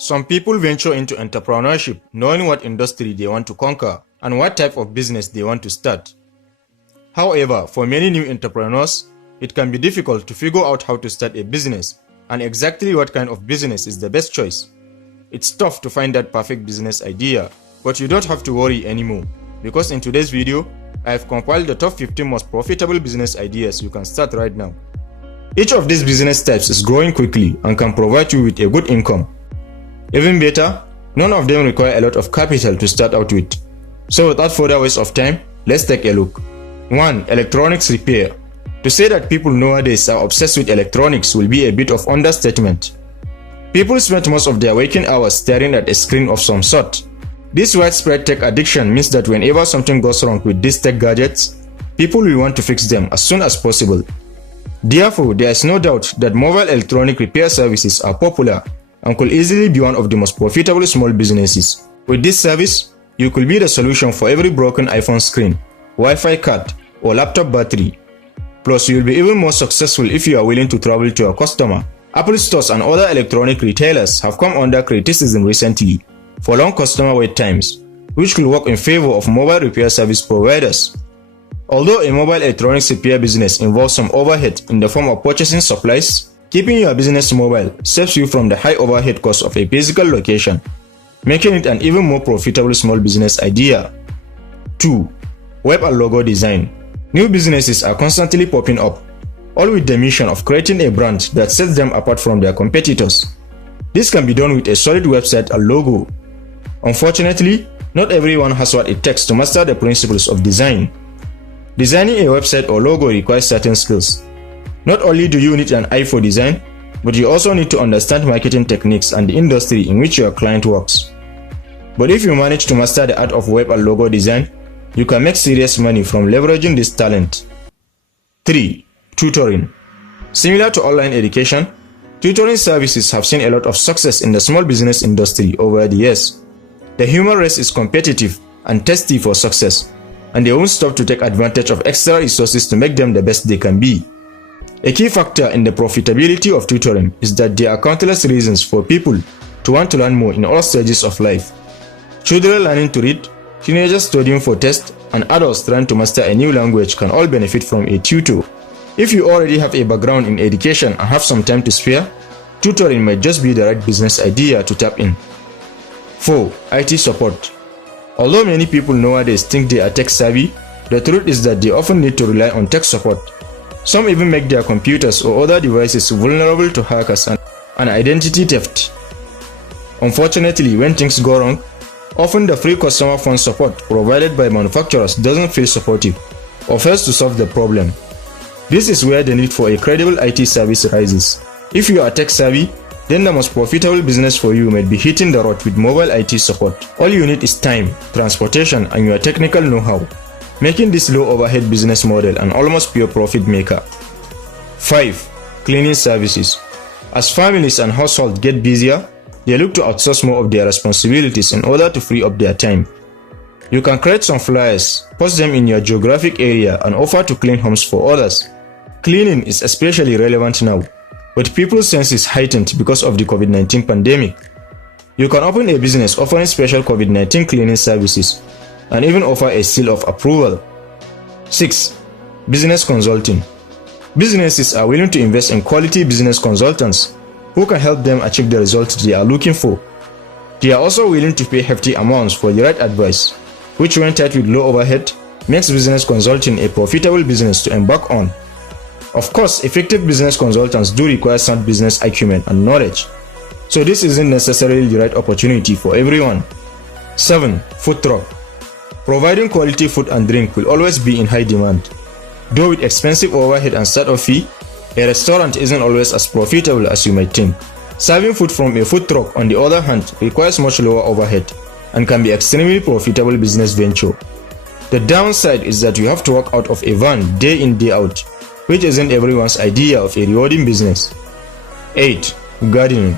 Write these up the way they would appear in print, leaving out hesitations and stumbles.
Some people venture into entrepreneurship knowing what industry they want to conquer and what type of business they want to start. However, for many new entrepreneurs, it can be difficult to figure out how to start a business and exactly what kind of business is the best choice. It's tough to find that perfect business idea, but you don't have to worry anymore, because in today's video, I have compiled the top 15 most profitable business ideas you can start right now. Each of these business types is growing quickly and can provide you with a good income. Even better, none of them require a lot of capital to start out with. So without further waste of time, let's take a look. 1. Electronics repair. To say that people nowadays are obsessed with electronics will be a bit of understatement. People spend most of their waking hours staring at a screen of some sort. This widespread tech addiction means that whenever something goes wrong with these tech gadgets, people will want to fix them as soon as possible. Therefore, there is no doubt that mobile electronic repair services are popular and could easily be one of the most profitable small businesses. With this service, you could be the solution for every broken iPhone screen, Wi-Fi card, or laptop battery. Plus, you'll be even more successful if you are willing to travel to your customer. Apple stores and other electronic retailers have come under criticism recently for long customer wait times, which could work in favor of mobile repair service providers. Although a mobile electronics repair business involves some overhead in the form of purchasing supplies, keeping your business mobile saves you from the high overhead cost of a physical location, making it an even more profitable small business idea. 2. Web and logo design. New businesses are constantly popping up, all with the mission of creating a brand that sets them apart from their competitors. This can be done with a solid website and logo. Unfortunately, not everyone has what it takes to master the principles of design. Designing a website or logo requires certain skills. Not only do you need an eye for design, but you also need to understand marketing techniques and the industry in which your client works. But if you manage to master the art of web and logo design, you can make serious money from leveraging this talent. 3. Tutoring. Similar to online education, tutoring services have seen a lot of success in the small business industry over the years. The human race is competitive and thirsty for success, and they won't stop to take advantage of extra resources to make them the best they can be. A key factor in the profitability of tutoring is that there are countless reasons for people to want to learn more in all stages of life. Children learning to read, teenagers studying for tests, and adults trying to master a new language can all benefit from a tutor. If you already have a background in education and have some time to spare, tutoring might just be the right business idea to tap in. 4. IT support. Although many people nowadays think they are tech savvy, the truth is that they often need to rely on tech support. Some even make their computers or other devices vulnerable to hackers and identity theft. Unfortunately, when things go wrong, often the free customer phone support provided by manufacturers doesn't feel supportive or fails to solve the problem. This is where the need for a credible IT service rises. If you are tech savvy, then the most profitable business for you might be hitting the road with mobile IT support. All you need is time, transportation, and your technical know-how, making this low overhead business model an almost pure profit maker. 5. Cleaning services. As families and households get busier, they look to outsource more of their responsibilities in order to free up their time. You can create some flyers, post them in your geographic area, and offer to clean homes for others. Cleaning is especially relevant now, with people's senses heightened because of the COVID-19 pandemic. You can open a business offering special COVID-19 cleaning services and even offer a seal of approval. 6. Business consulting. Businesses are willing to invest in quality business consultants who can help them achieve the results they are looking for. They are also willing to pay hefty amounts for the right advice, which when tied with low overhead, makes business consulting a profitable business to embark on. Of course, effective business consultants do require sound business acumen and knowledge, so this isn't necessarily the right opportunity for everyone. 7. Food truck. Providing quality food and drink will always be in high demand. Though with expensive overhead and startup fee, a restaurant isn't always as profitable as you might think. Serving food from a food truck, on the other hand, requires much lower overhead and can be extremely profitable business venture. The downside is that you have to work out of a van day in day out, which isn't everyone's idea of a rewarding business. 8. Gardening.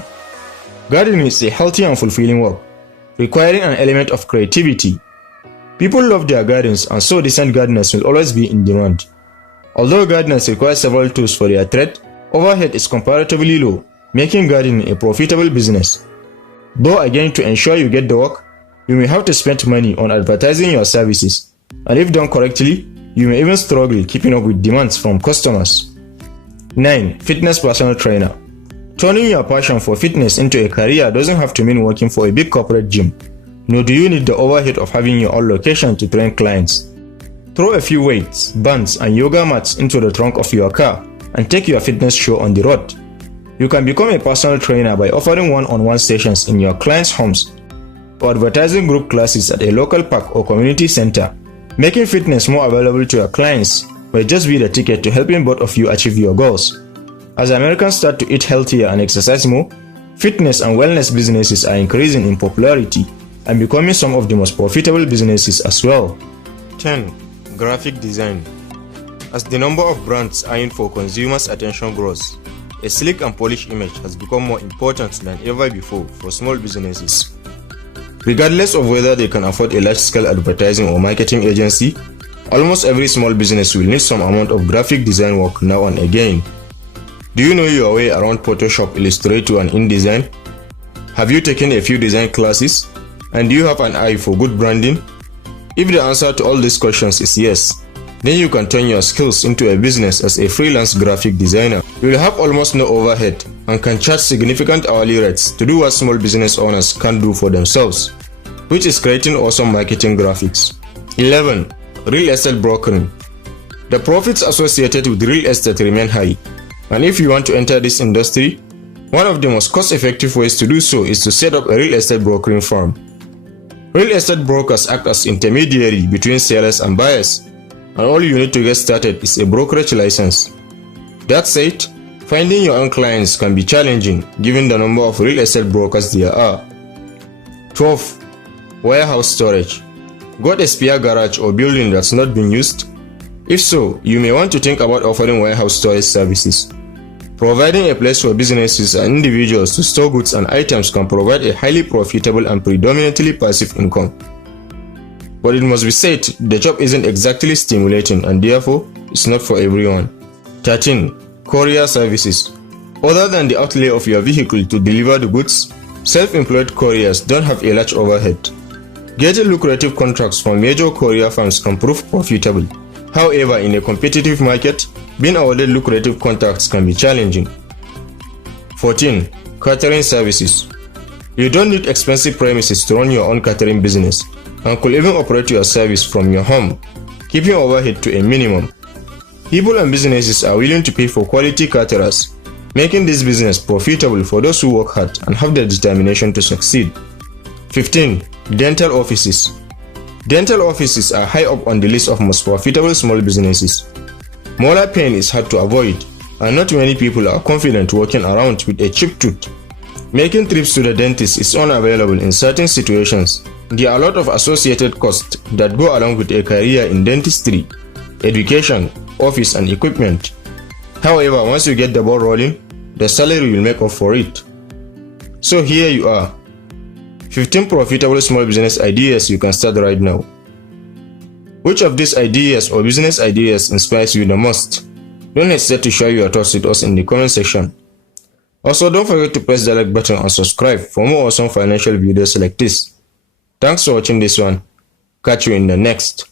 Gardening is a healthy and fulfilling work, requiring an element of creativity. People love their gardens, and so decent gardeners will always be in demand. Although gardeners require several tools for their trade, overhead is comparatively low, making gardening a profitable business. Though again, to ensure you get the work, you may have to spend money on advertising your services, and if done correctly, you may even struggle keeping up with demands from customers. 9. Fitness personal trainer. Turning your passion for fitness into a career doesn't have to mean working for a big corporate gym, nor do you need the overhead of having your own location to train clients. Throw a few weights, bands, and yoga mats into the trunk of your car and take your fitness show on the road. You can become a personal trainer by offering one-on-one sessions in your clients' homes or advertising group classes at a local park or community center. Making fitness more available to your clients may just be the ticket to helping both of you achieve your goals. As Americans start to eat healthier and exercise more, fitness and wellness businesses are increasing in popularity and becoming some of the most profitable businesses as well. 10. Graphic design. As the number of brands eyeing for consumers' attention grows, a sleek and polished image has become more important than ever before for small businesses. Regardless of whether they can afford a large-scale advertising or marketing agency, almost every small business will need some amount of graphic design work now and again. Do you know your way around Photoshop, Illustrator, and InDesign? Have you taken a few design classes? And do you have an eye for good branding? If the answer to all these questions is yes, then you can turn your skills into a business as a freelance graphic designer. You will have almost no overhead and can charge significant hourly rates to do what small business owners can't do for themselves, which is creating awesome marketing graphics. 11. Real estate brokering. The profits associated with real estate remain high, and if you want to enter this industry, one of the most cost-effective ways to do so is to set up a real estate brokering firm. Real estate brokers act as intermediary between sellers and buyers, and all you need to get started is a brokerage license. That said, finding your own clients can be challenging given the number of real estate brokers there are. 12. Warehouse storage. Got a spare garage or building that's not been used? If so, you may want to think about offering warehouse storage services. Providing a place for businesses and individuals to store goods and items can provide a highly profitable and predominantly passive income. But it must be said, the job isn't exactly stimulating and therefore, it's not for everyone. 13. Courier services. Other than the outlay of your vehicle to deliver the goods, self-employed couriers don't have a large overhead. Getting lucrative contracts from major courier firms can prove profitable. However, in a competitive market, being awarded lucrative contracts can be challenging. 14. Catering services. You don't need expensive premises to run your own catering business and could even operate your service from your home, keeping overhead to a minimum. People and businesses are willing to pay for quality caterers, making this business profitable for those who work hard and have the determination to succeed. 15. Dental offices. Dental offices are high up on the list of most profitable small businesses. Molar pain is hard to avoid, and not many people are confident walking around with a chipped tooth. Making trips to the dentist is unavailable in certain situations. There are a lot of associated costs that go along with a career in dentistry, education, office, and equipment. However, once you get the ball rolling, the salary will make up for it. So here you are. 15 profitable small business ideas you can start right now. Which of these ideas or business ideas inspires you the most? Don't hesitate to share your thoughts with us in the comment section. Also, don't forget to press the like button and subscribe for more awesome financial videos like this. Thanks for watching this one. Catch you in the next.